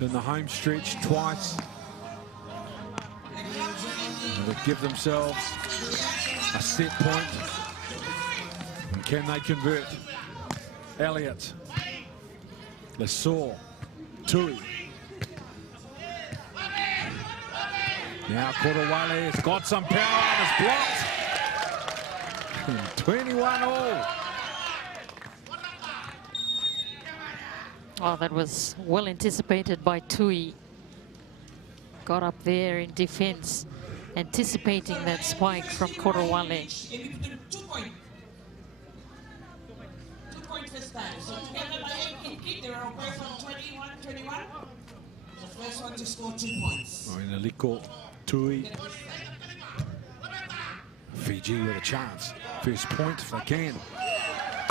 in the home stretch twice. They give themselves a set point. And can they convert? Elliott, Lesaur, Tui. Now Korowale has got some power and is blocked. 21 all. Oh, that was well anticipated by Tui. Got up there in defense, anticipating that spike from Korowale. 2 points this time. So together by 8 kick, they are away from 21-21. The first one to score 2 points. Liko, Tui. Fiji with a chance. First point if they can.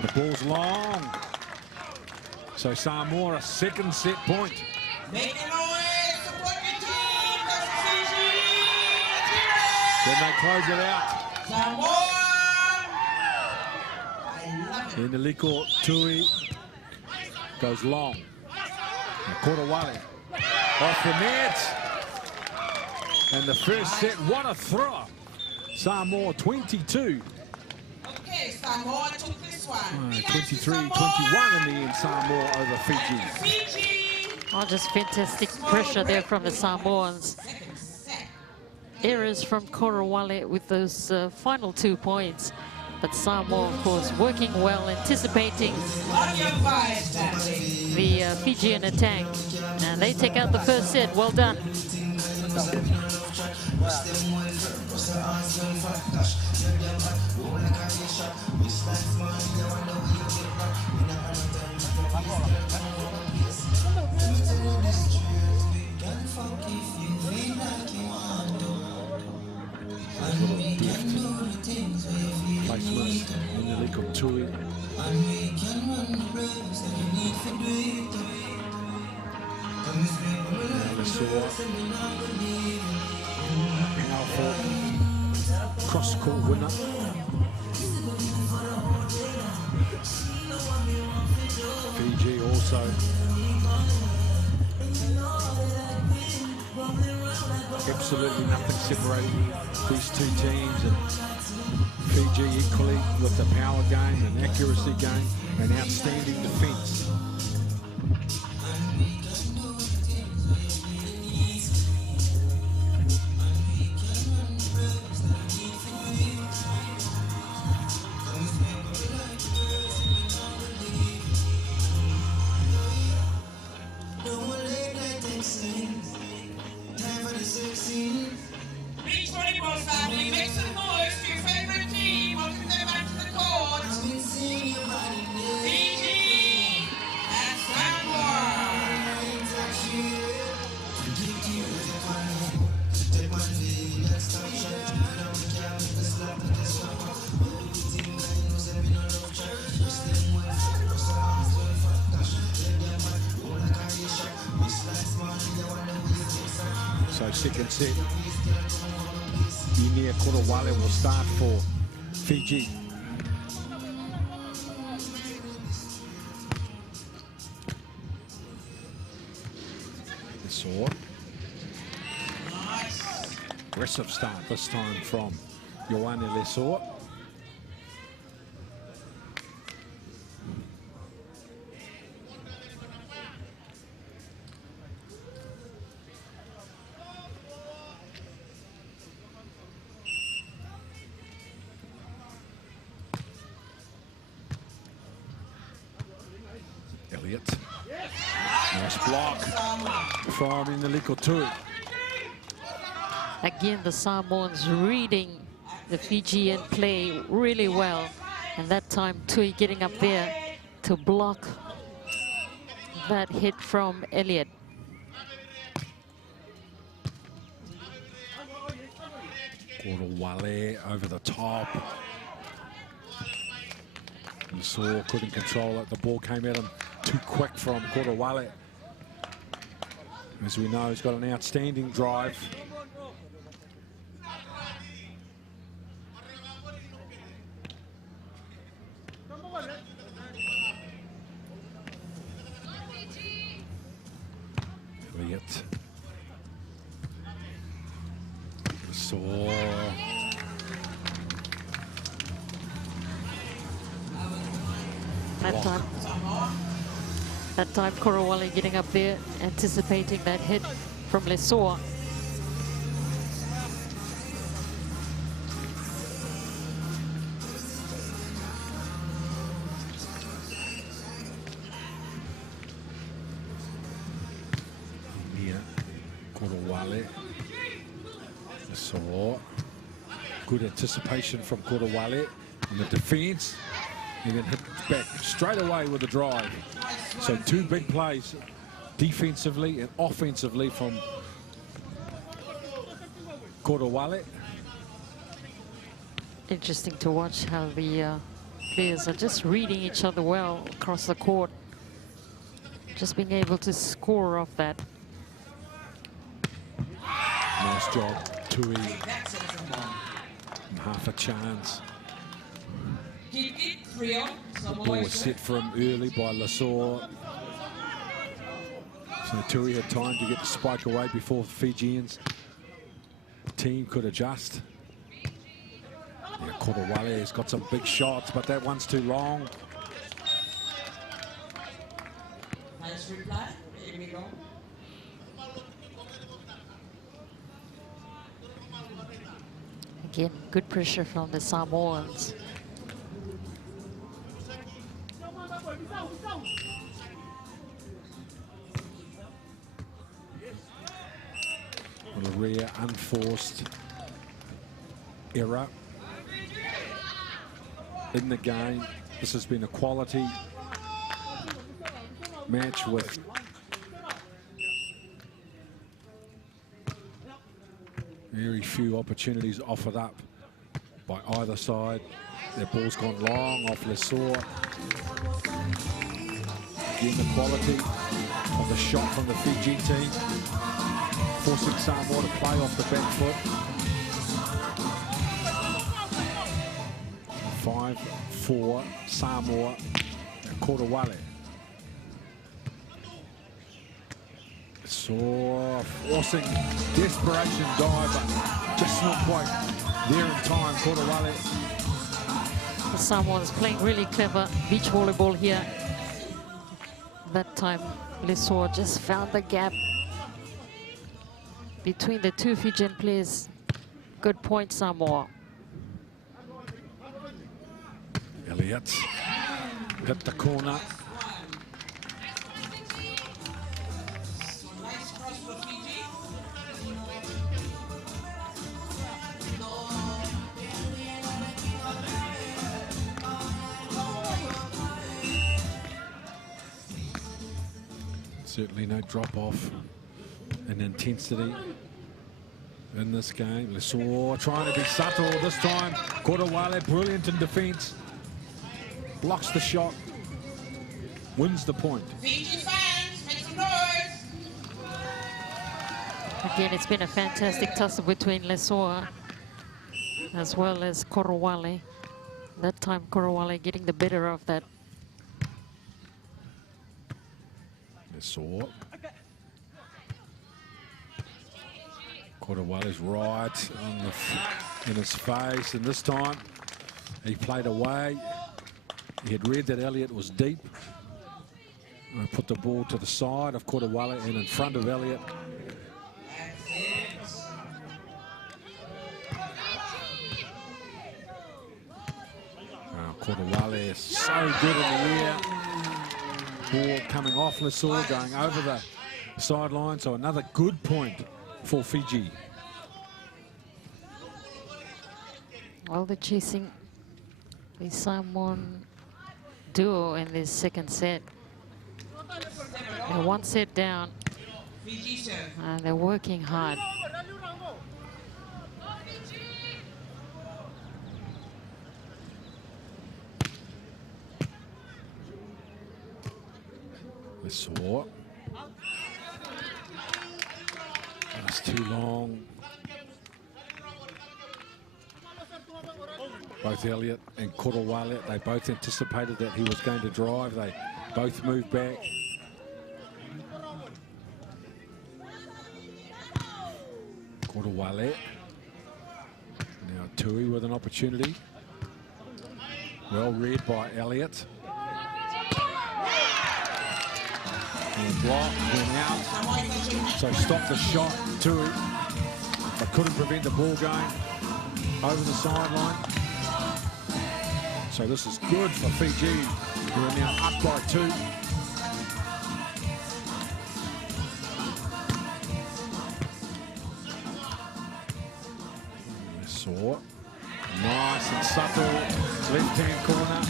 The ball's long. So Samoa a second set point. Make a noise, support your team, that's Fiji. Then they close it out. Samoa. I love it. Liko, Tui goes long. Korowale off the net. And the first set, what a throw. Samoa 22. Okay, Samoa took this one. 23-21 in the end, Samoa over Fiji. Oh, just fantastic pressure there from the Samoans. Errors from Korowale with those final 2 points. But Samoa, of course, working well, anticipating the Fijian attack. And they take out the first set. Well done. Placement in the Liko, Tui. Lesaur. Powerful cross-court winner. Fiji also. Absolutely nothing separating these two teams, and Fiji equally with the power game and accuracy game and outstanding defence. Beach volleyball family, make some noise for your favorite team. Welcome them back to the court. Fiji and Samoa. So second set, Inia Korowale will start for Fiji. Lesaur. Aggressive start this time from Ioane Lesaur. Elliott. Nice block from Liko, Tui. Again, the Samoans reading the Fijian play really well. And that time, Tui getting up there to block that hit from Elliott. Korowale over the top. Lesaur couldn't control it. The ball came at him too quick from Korowale. As we know, he's got an outstanding drive. Elliott. Saw. That time Korowale getting up there, anticipating that hit from Lesoa. Here, Korowale. Saw. Good anticipation from Korowale on the defense. And then hit back straight away with a drive. So two big plays defensively and offensively from Korowale. Interesting to watch how the players are just reading each other well across the court. Just being able to score off that. Nice job, Tui. Half a chance. The ball was set for him early by Lesoa. So Tui had time to get the spike away before Fijians team could adjust. Yeah, Korowale has got some big shots, but that one's too long. Nice reply. Here we go. Again, good pressure from the Samoans. A rare, unforced error in the game. This has been a quality match with very few opportunities offered up by either side. Their ball's gone long off Lesoa. Again, the quality of the shot from the Fiji team, forcing Samoa to play off the back foot. 5-4 Samoa and Korowale. Saw forcing desperation dive, but just not quite there in time. Korowale. The Samoans playing really clever beach volleyball here. That time, Lesoa just found the gap between the two Fijian players. Good point, Samoa. Elliott hit the corner. Certainly no drop-off in intensity in this game. Lesoa trying to be subtle this time. Korowale brilliant in defense. Blocks the shot. Wins the point. Fiji fans, make some noise. Again, it's been a fantastic tussle between Lesoa as well as Korowale. That time, Korowale getting the better of that. Lesoa. Korowale's right on in his face, and this time he played away. He had read that Elliott was deep. I put the ball to the side of Korowale and in front of Elliott. Korowale is so good in the air. Ball coming off Lesoa, going over the sideline. So another good point for Fiji. Well, they're chasing the Samoan duo in this second set. They're one set down, and they're working hard. Lesoa. That's too long. Both Elliott and Korowale, they both anticipated that he was going to drive. They both moved back. Korowale. Now Tui with an opportunity. Well read by Elliott. And block went out. So stopped the shot, Tui, but couldn't prevent the ball going over the sideline. So this is good for Fiji, who are now up by 2. Saw. Nice and subtle, left-hand corner.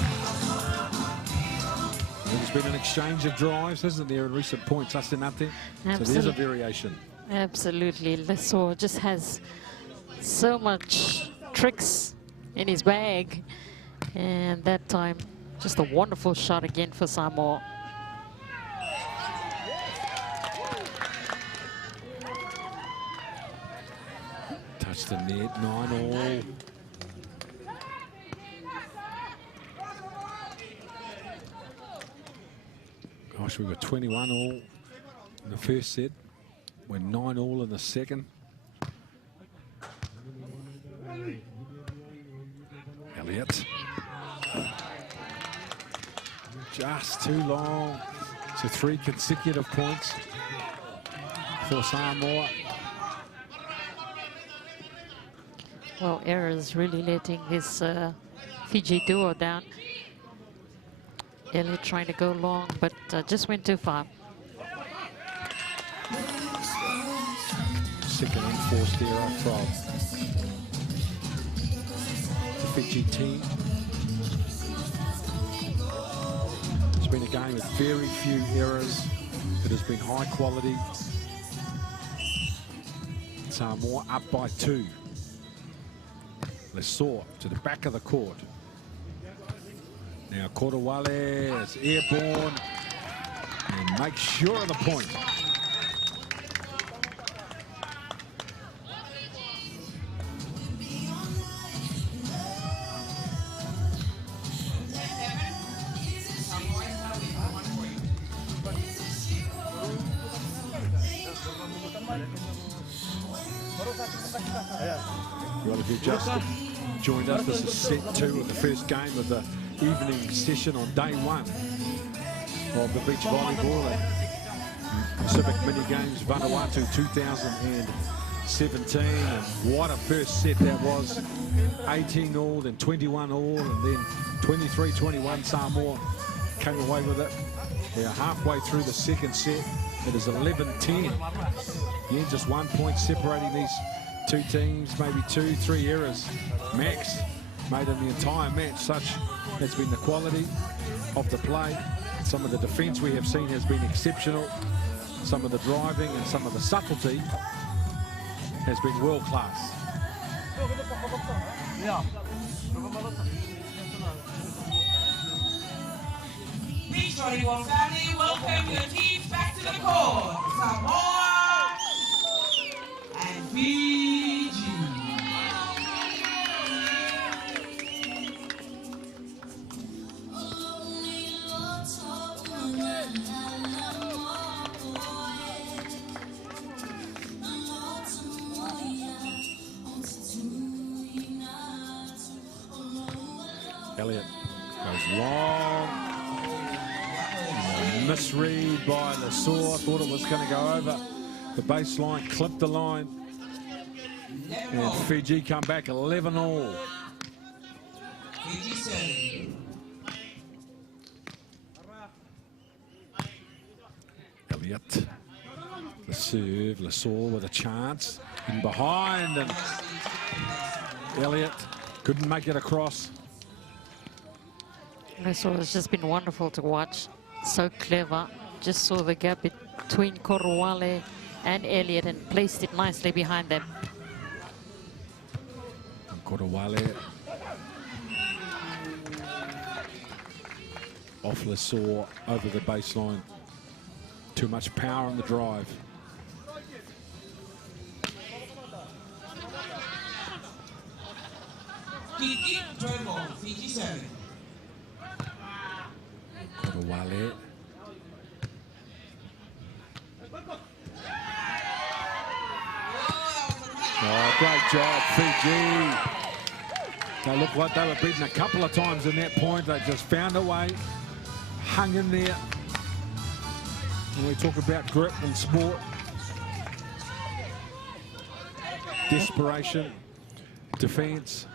There's been an exchange of drives, hasn't there, in recent points, us to nothing. So there's a variation. Absolutely. Lesaw just has so much tricks in his bag. And that time, just a wonderful shot again for Samoa. Touch the net, 9-all. Gosh, we were 21-all in the first set. We're 9-all in the second. Elliott. Just too long. So 3 consecutive points for Samoa. Well, errors really letting his Fiji duo down. Elliott trying to go long, but just went too far. Second unforced error from the Fiji team. It's been a game with very few errors. It has been high quality. Samoa up by 2. Lesaw to the back of the court. Now Korowale is airborne and makes sure of the point. Well, if you've just joined us, this is set 2 of the first game of the evening session on day 1 of the beach volleyball and Pacific mini games Vanuatu 2017. And what a first set that was. 18-all, then 21-all, and then 23-21. Samoa came away with it. We are halfway through the second set. It is 11-10. Yeah, just 1 point separating these two teams, maybe 2-3 errors max made in the entire match. Such has been the quality of the play. Some of the defense we have seen has been exceptional. Some of the driving and some of the subtlety has been world class. Beach volleyball family, welcome your teams back to the court. Samoa and Fiji. Elliott goes long. Misread by Lesaw. Thought it was going to go over the baseline, clipped the line. And Fiji come back 11-all. Fiji serving. Elliott, the serve, Lesaw with a chance. In behind, and Elliott couldn't make it across. Lesaw has just been wonderful to watch. So clever. Just saw the gap between Korowale and Elliott and placed it nicely behind them. Korowale off Lesaw over the baseline. Too much power on the drive. Fiji, join ball. Fiji serving. Korowale. great job, Fiji. They looked like they were beaten a couple of times in that point. They just found a way, hung in there. When we talk about grit in sport, desperation, defense.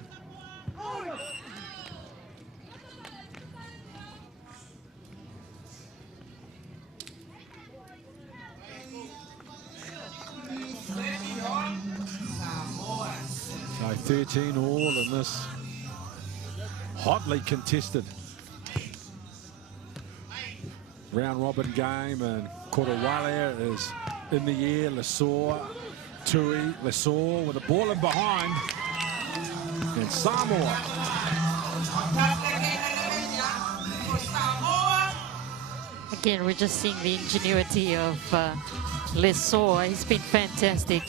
So 13 all in this hotly contested round robin game, and Korowale is in the air. Lesoa, Tui, Lesoa with a ball in behind, and Samoa. Again, we're just seeing the ingenuity of Lesoa. He's been fantastic.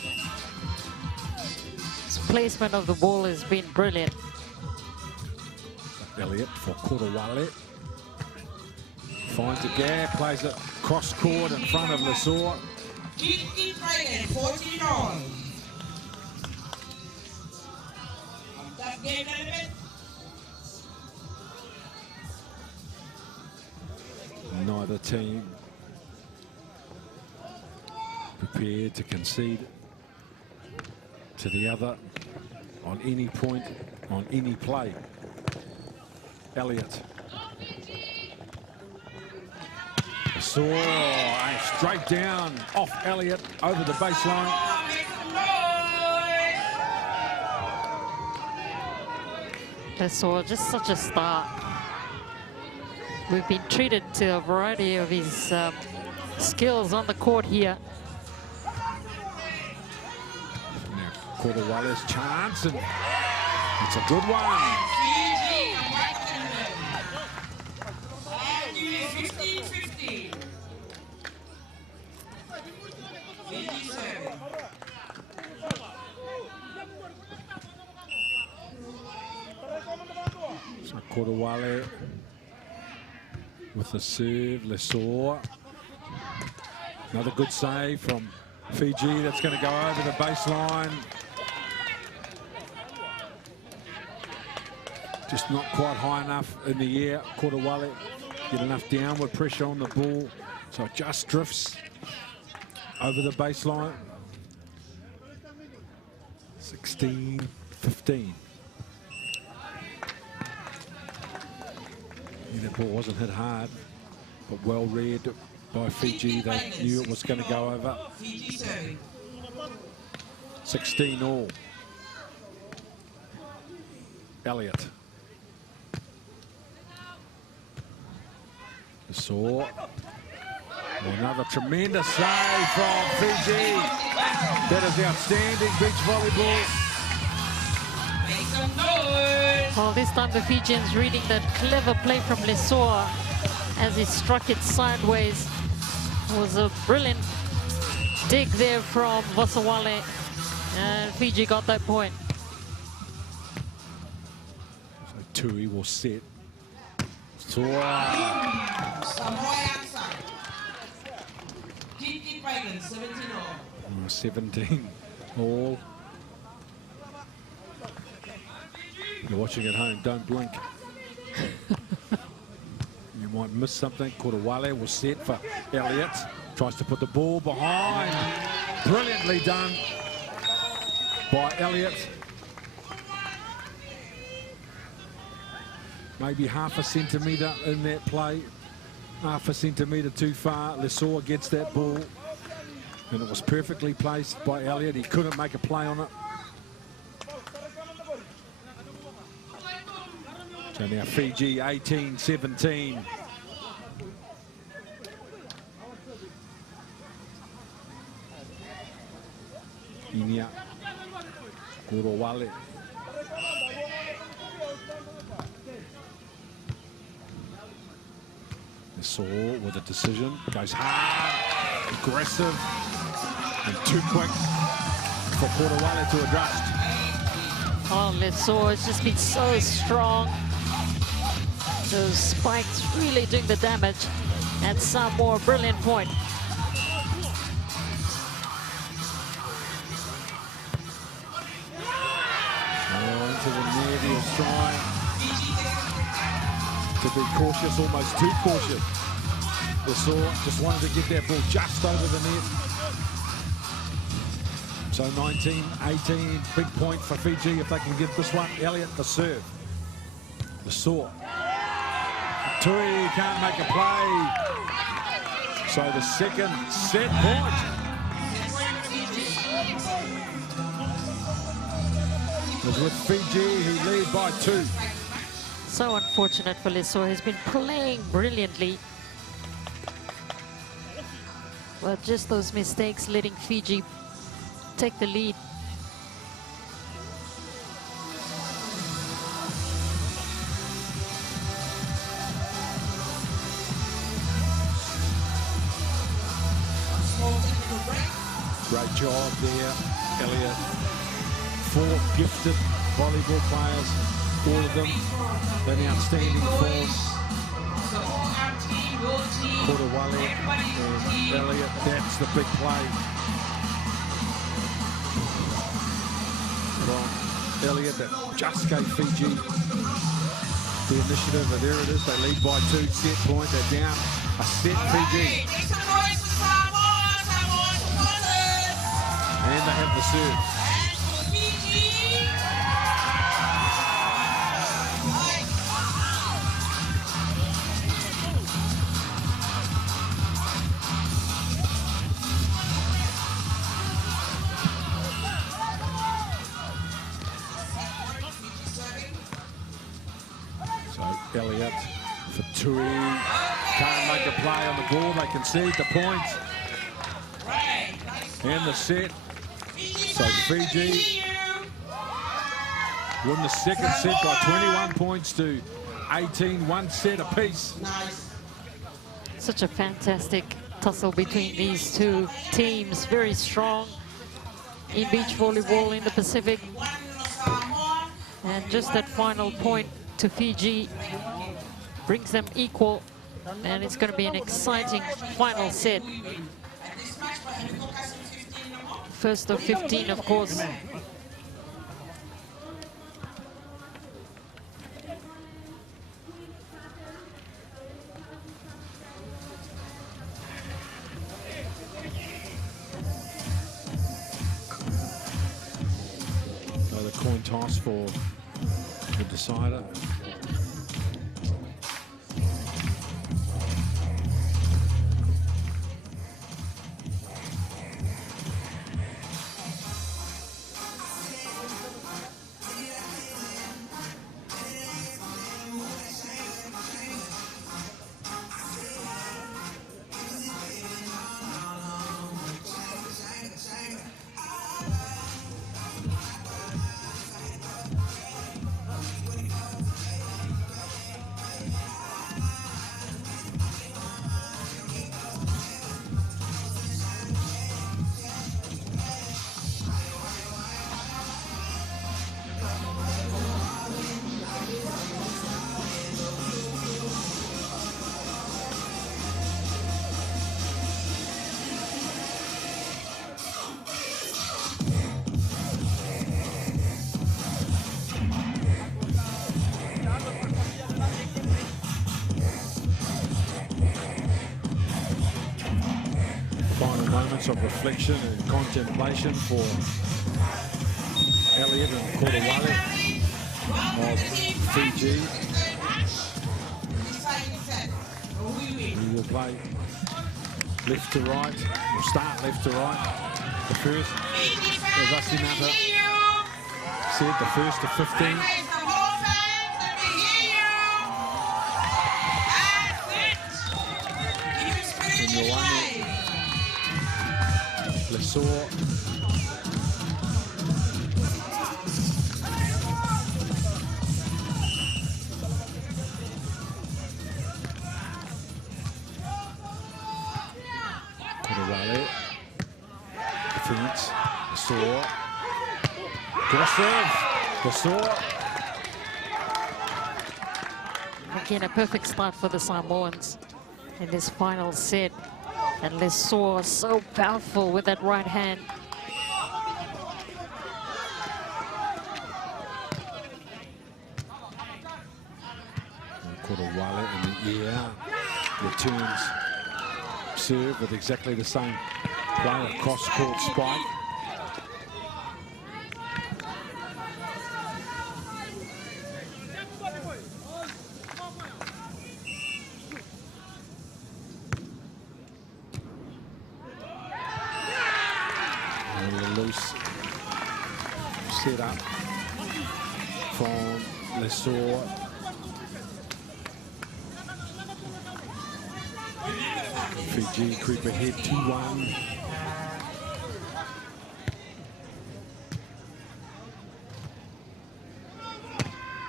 His placement of the ball has been brilliant. Elliott for Korowale. Finds a gap, plays it cross court in front of Lesoa. 14 all. Neither team prepared to concede to the other on any point, on any play. Elliott. Straight down off Elliott over the baseline. Lesoa, just such a star. We've been treated to a variety of his skills on the court here. Now Korowale's chance, and it's a good one. 15-15. So Korowale with the serve, Lesoa. Another good save from Fiji. That's going to go over the baseline. Just not quite high enough in the air. Korowale get enough downward pressure on the ball, so it just drifts over the baseline. 16-15. That ball wasn't hit hard, but well read by Fiji. They knew it was going to go over. 16 all. Elliott. Saw another tremendous save from Fiji. That is outstanding beach volleyball. Well, this time the Fijians reading that clever play from Lesoa as he struck it sideways. It was a brilliant dig there from Vasawale, and Fiji got that point. So Tui will set. Samoa 17 all. You're watching at home, don't blink. You might miss something. Korowale will set for Elliott. Tries to put the ball behind. Brilliantly done by Elliott. Maybe half a centimetre in that play. Half a centimetre too far. Lesoa gets that ball. And it was perfectly placed by Elliott. He couldn't make a play on it. So now Fiji 18-17. Inia Korowale. Lesoa with a decision. Goes hard, aggressive, and too quick for Korowale to adjust. Oh, Lesoa has just been so strong. Those spikes really doing the damage. And Samoa, brilliant point. to the net. He'll try to be cautious, almost too cautious. Lesaw just wanted to get that ball just over the net. So 19-18, big point for Fiji if they can get this one. Elliott, the serve. Lesaw. Tui can't make a play. So the second set point. Was with Fiji, who lead by 2. So unfortunate for Lesaw. He's been playing brilliantly. But just those mistakes letting Fiji take the lead. Great job there, Elliott. 4 gifted volleyball players, all of them in outstanding form. Kodawale and Elliott, that's the big play from Elliott that just gave Fiji the initiative, and there it is, they lead by 2, set point, they're down a set Fiji. And they have the serve. So Elliott for Tui. Can't make a play on the ball. They concede the point. And the set. So Fiji won the second set by 21 points to 18, 1 set apiece. Such a fantastic tussle between these two teams. Very strong in beach volleyball in the Pacific. And just that final point to Fiji brings them equal. And it's going to be an exciting final set. First of 15, of course. Another coin toss for the decider. Of reflection and contemplation for Elliott and Kodawale of Fiji. We will play left to right, we'll start left to right. The first, as Asinata said, the first of 15. And your one, Lesaw. Kodawale. Defense. Lesaw. Good serve. Lesaw. Again, a perfect start for the Samoans in this final set. And Lesaw so powerful with that right hand. Kodawale in the air returns serve with exactly the same play, a cross-court spike. Loose set up from Lesor. Fiji creep ahead 2-1.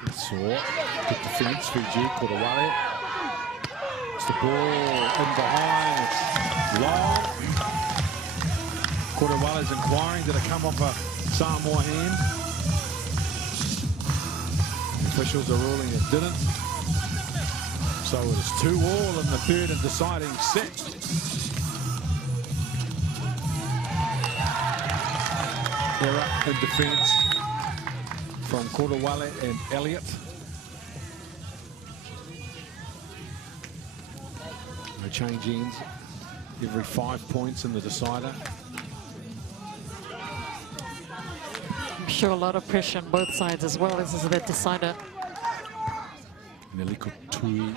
Lesor, good defense, Fiji, Kodawale. It's the ball in behind, it's long. Kodawale's inquiring, did it come off a Samoa hand? The officials are ruling it didn't. So it is 2-2 in the third and deciding set. Error in defense from Kodawale and Elliott. They change ends every 5 points in the decider. Sure, a lot of pressure on both sides as well. This is the decider. Neliko Tui.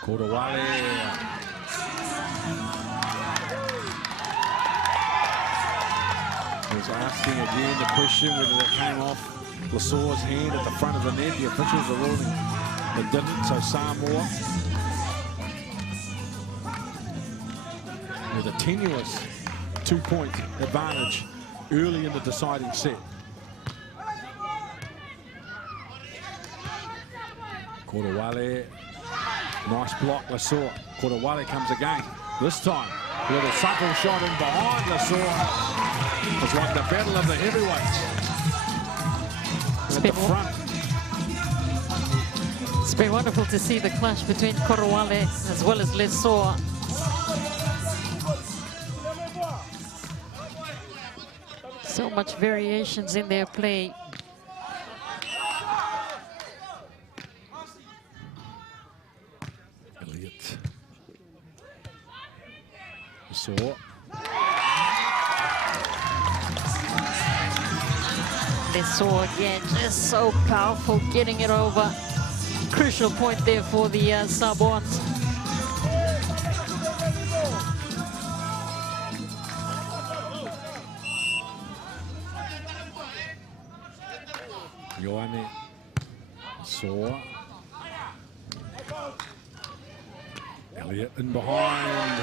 Kodawale. He's asking again the question whether it came off Lesor's hand at the front of the net. The officials are ruling it didn't, so Samoa with a tenuous 2-point advantage early in the deciding set. Kodawale, nice block, Lesor. Kodawale comes again. This time, with a subtle shot in behind Lesor. It's like the battle of the heavyweights. At the front. It's been wonderful to see the clash between Kodawale as well as Lesor. So much variations in their play. Elliott. Lesor. Lesor again, just so powerful, getting it over. Crucial point there for the Samoans. Ioane saw Elliott in behind,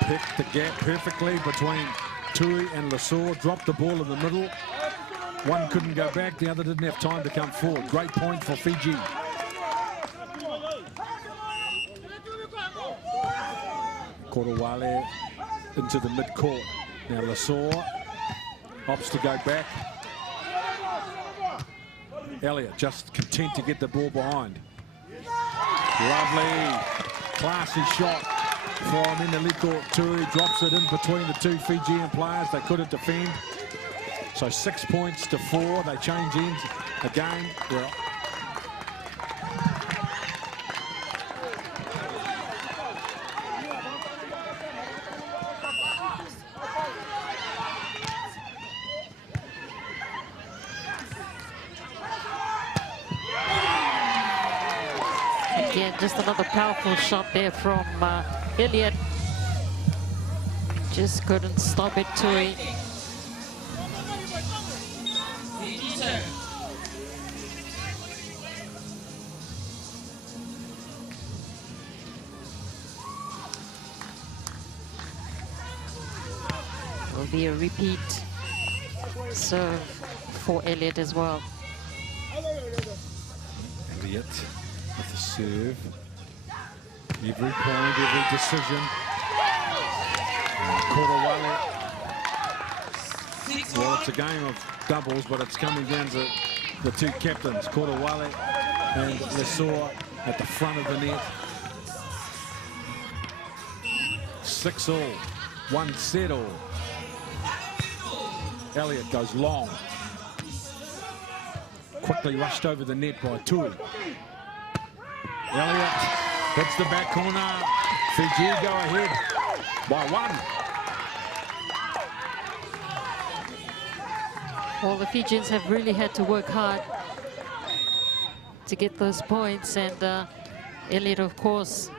picked the gap perfectly between Tui and Lesor, dropped the ball in the middle. One couldn't go back, the other didn't have time to come forward. Great point for Fiji. Kodawale into the mid-court. Now Lesor opts to go back. Elliott just content to get the ball behind. Lovely, classy shot from Neliko Tui. Drops it in between the two Fijian players. They couldn't defend. So 6 points to 4. They change ends again. Well, again, just another powerful shot there from Elliott. Just couldn't stop it, Tui. Will be a repeat serve for Elliott as well. Elliott with the serve. Every point, every decision. Kodawale. Well, it's a game of doubles, but it's coming down to the two captains, Kodawale and Lesor at the front of the net. 6-all, 1 set all. Elliott goes long. Quick quickly rushed over the net by Tui. Elliott hits the back corner. Fiji go ahead by 1. Well, the Fijians have really had to work hard to get those points, and Elliott, of course,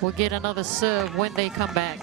will get another serve when they come back.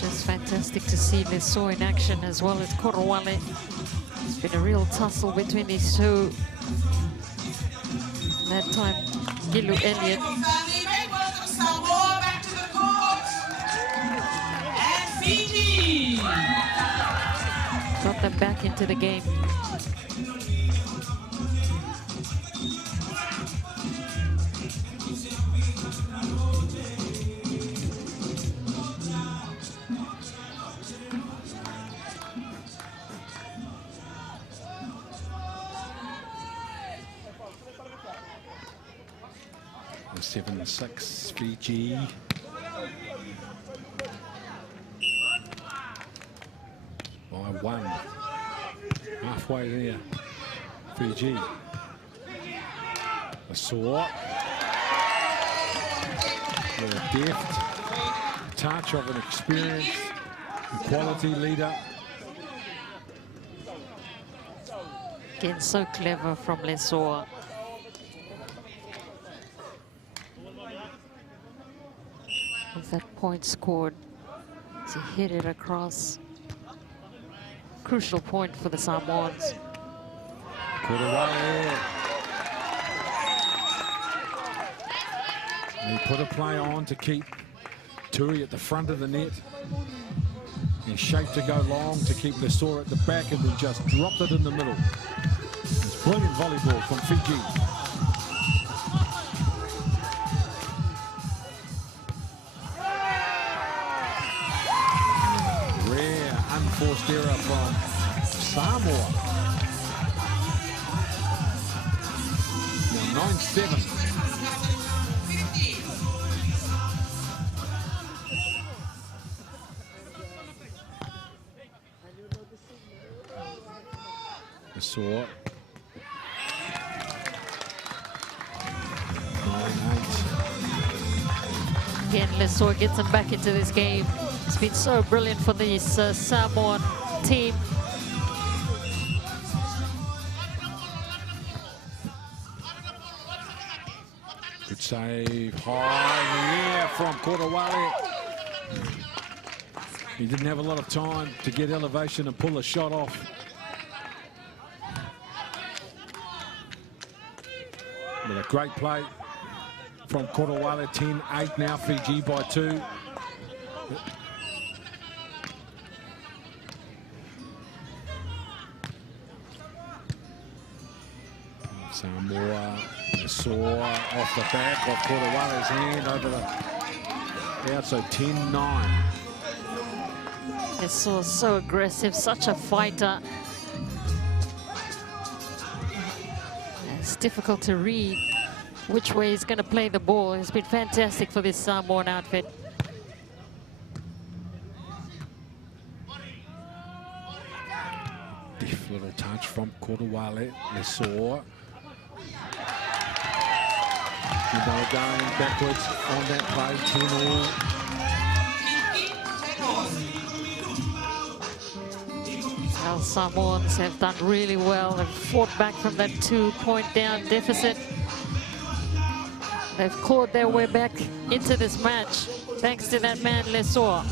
Just fantastic to see Leso in action, as well as Korowale. It's been a real tussle between these two. That time, Gilu Elliott. Welcome Samoa back to the court. And Fiji Got them back into the game. The 7-6 Fiji. By 1. Halfway there, Fiji. A saw. With a deft touch of an experienced quality leader. Again, so clever from Leso. With that point scored, to hit it across. Crucial point for the Samoans. He put a play on to keep Tui at the front of the net. He shaped to go long to keep Leso at the back, and then just dropped it in the middle. It's brilliant volleyball from Fiji. Unforced error from Samoa. Now 9-7. Saw 9-8. Again, Leso gets them back into this game. It's been so brilliant for this Samoan team. Good save, high in the air from Korowale. He didn't have a lot of time to get elevation and pull the shot off. But a great play from Korowale. 10-8 now, Fiji by 2. Samoa, saw off the back of Korowale's hand over the out, so 10-9. Leso so aggressive, such a fighter. It's difficult to read which way he's going to play the ball. It's been fantastic for this Samoan outfit. Deft little touch from Korowale. Leso. Going backwards on that play, 10-all. Well, Samoans have done really well. They've fought back from that 2-point down deficit. They've clawed their way back into this match, thanks to that man, Leso.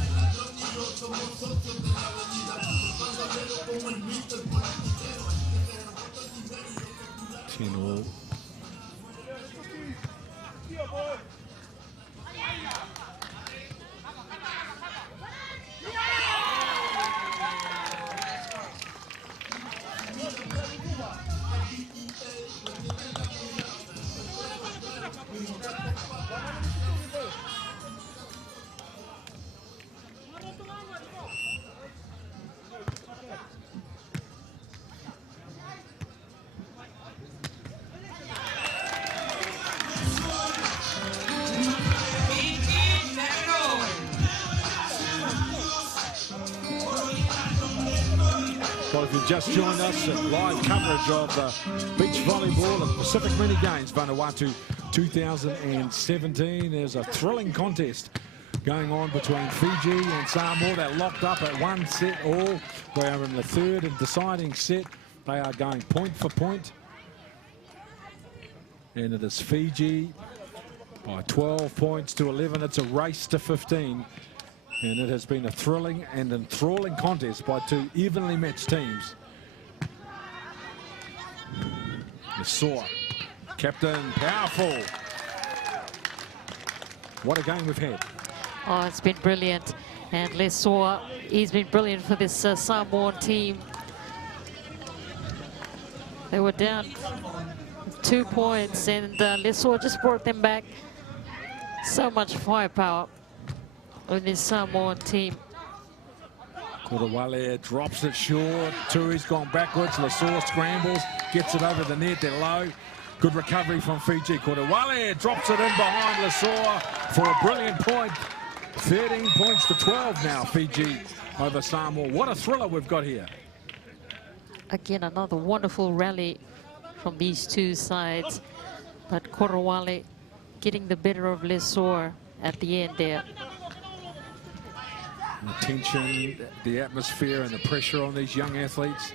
if you've just joined us, live coverage of the beach volleyball and Pacific Mini Games, Vanuatu 2017. There's a thrilling contest going on between Fiji and Samoa. They're locked up at 1 set all. We are in the third and deciding set. They are going point for point. And it is Fiji by 12 points to 11. It's a race to 15. And it has been a thrilling and enthralling contest by two evenly matched teams. Samoa, captain, powerful. What a game we've had. Oh, it's been brilliant. And Lesoa, he's been brilliant for this Samoan team. They were down 2 points, and Lesoa just brought them back. So much firepower with this Samoan team. Kodawale drops it short. Tui's gone backwards. Lesoa scrambles, gets it over the net. They're low. Good recovery from Fiji. Kodawale drops it in behind Lesoa for a brilliant point. 13 points to 12 now, Fiji over Samoa. What a thriller we've got here. Again, another wonderful rally from these two sides. But Kodawale getting the better of Lesoa at the end there. The tension, the atmosphere and the pressure on these young athletes.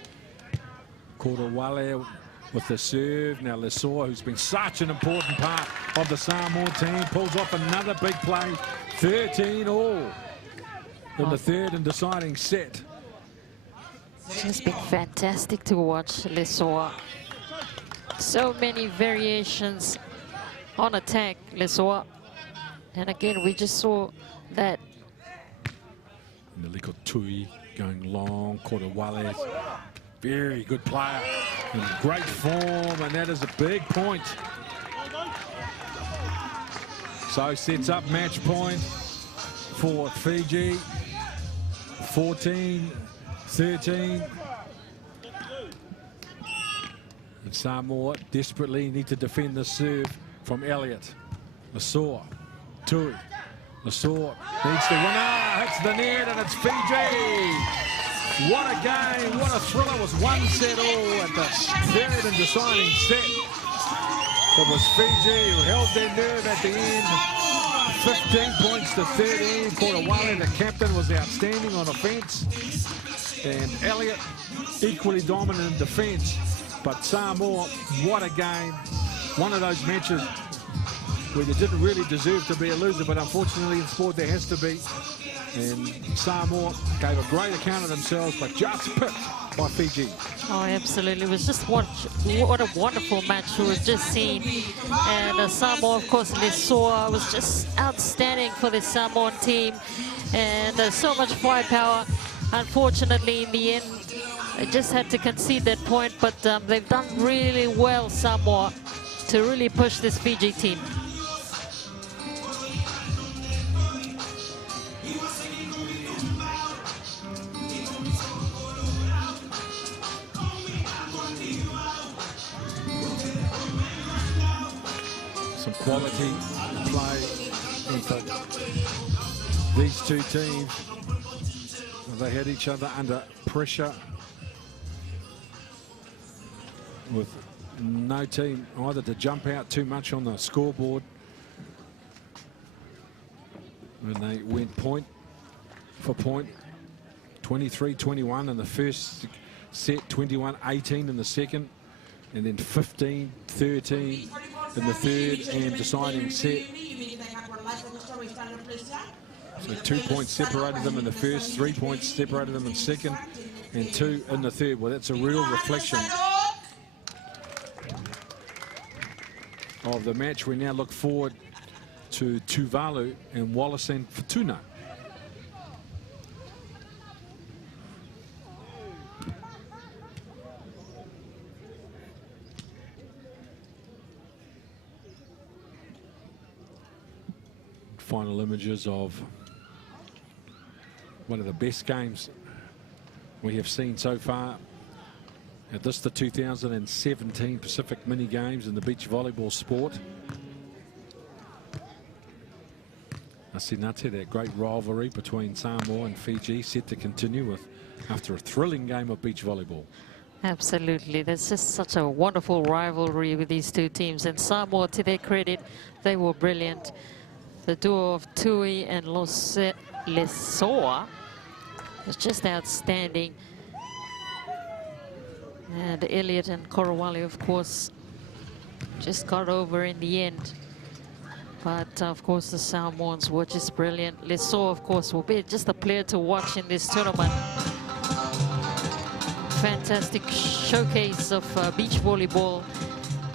Kodawale with the serve. Now Lesoa, who's been such an important part of the Samoa team, pulls off another big play. 13 all in the third and deciding set. It's been fantastic to watch Lesoa. So many variations on attack, Lesoa. And again, we just saw that. Niliko Tui going long. Kodawale, very good player in great form, and that is a big point. So sets up match point for Fiji. 14-13. And Samoa desperately need to defend the serve from Elliott. Lesoa, Tui. Lesoa needs to win. Hits the net, and it's Fiji. What a game, what a thriller. It was 1 set all at the third and deciding set. It was Fiji who held their nerve at the end. 15 points to 13. Kodawale, the captain, was outstanding on offense. And Elliott equally dominant in defense. But Samoa, what a game. One of those matches where you didn't really deserve to be a loser, but unfortunately in sport there has to be. And Samoa gave a great account of themselves, but just pipped by Fiji. Oh, absolutely. It was just what a wonderful match we've just seen. And Samoa, of course, Lesoa was just outstanding for the Samoan team. And so much firepower. Unfortunately, in the end, they just had to concede that point, but they've done really well, Samoa, to really push this Fiji team. Some quality play for these two teams. They had each other under pressure with no team either to jump out too much on the scoreboard. And they went point for point. 23-21 in the first set, 21-18 in the second, and then 15-13 in the third and deciding set. So 2 points separated them in the first, 3 points separated them in second, and 2 in the third. Well, that's a real reflection of the match. We now look forward to Tuvalu and Wallace and Fortuna. Final images of one of the best games we have seen so far at this, the 2017 Pacific Mini Games in the beach volleyball sport. Asinate, that great rivalry between Samoa and Fiji, set to continue with after a thrilling game of beach volleyball. Absolutely. There's just such a wonderful rivalry with these two teams. And Samoa, to their credit, they were brilliant. The duo of Tui and Lesoa was just outstanding. And Elliott and Korowale, of course, just got over in the end. But, of course, the Samoans were just brilliant. Lesoa, of course, will be just a player to watch in this tournament. Fantastic showcase of beach volleyball.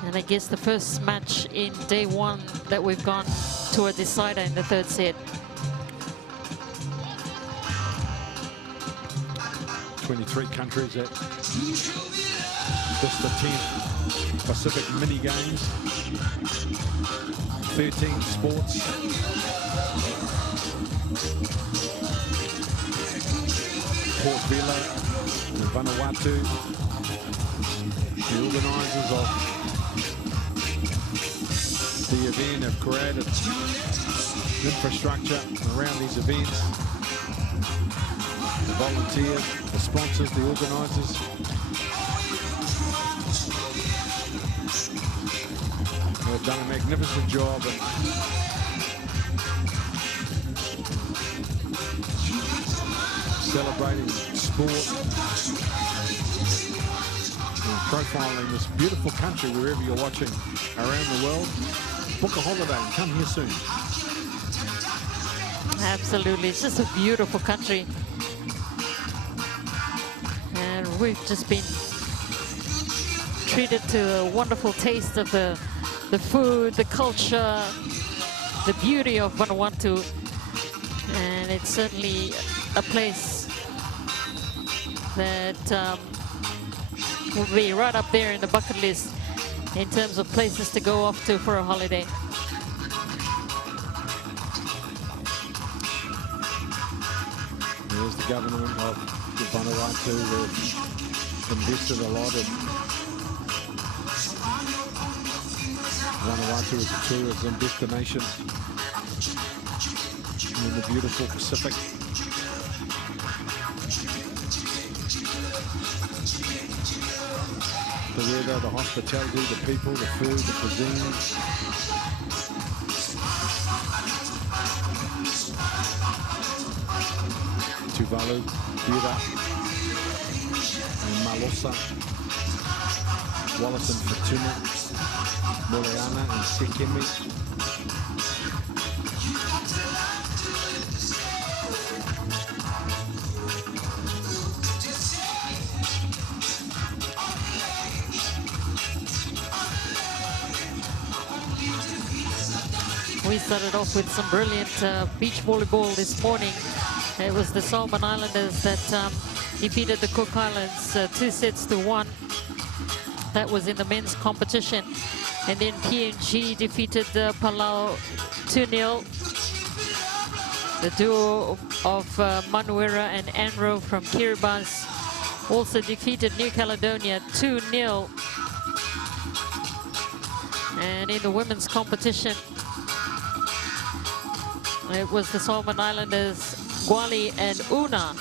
And I guess the first match in day one that we've gone to a decider in the third set. 23 countries at just the 10th Pacific mini games. 13 sports. Port Vila, Vanuatu, the organisers of the event have created infrastructure around these events. The volunteers, the sponsors, the organisers. They've done a magnificent job. And celebrating sport and profiling this beautiful country wherever you're watching around the world. Book a holiday and come here soon. Absolutely, it's just a beautiful country. And we've just been treated to a wonderful taste of the food, the culture, the beauty of Vanuatu. And it's certainly a place that will be right up there in the bucket list in terms of places to go off to for a holiday. There's the government of Vanuatu. They've invested a lot in Vanuatu as a tourism destination in the beautiful Pacific. The weather, the hospitality, the people, the food, the cuisine. Tuvalu, Bira, and Malosa, Wallace and Fortuna, Moleana and Sekemi. We started off with some brilliant beach volleyball this morning. It was the Solomon Islanders that defeated the Cook Islands 2-1. That was in the men's competition. And then PNG defeated Palau 2-0. The duo of Manuera and Anro from Kiribati also defeated New Caledonia 2-0. And in the women's competition, it was the Solomon Islanders, Gwali and Una,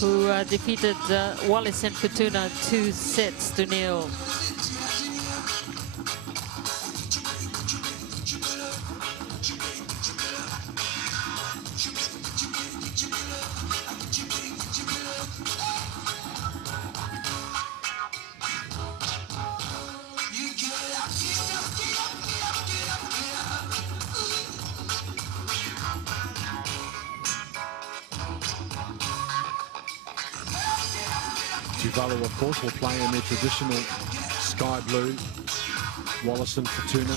who defeated Wallace and Fortuna 2-0. Tuvalu, of course, will play in their traditional sky blue. Wallace and Fortuna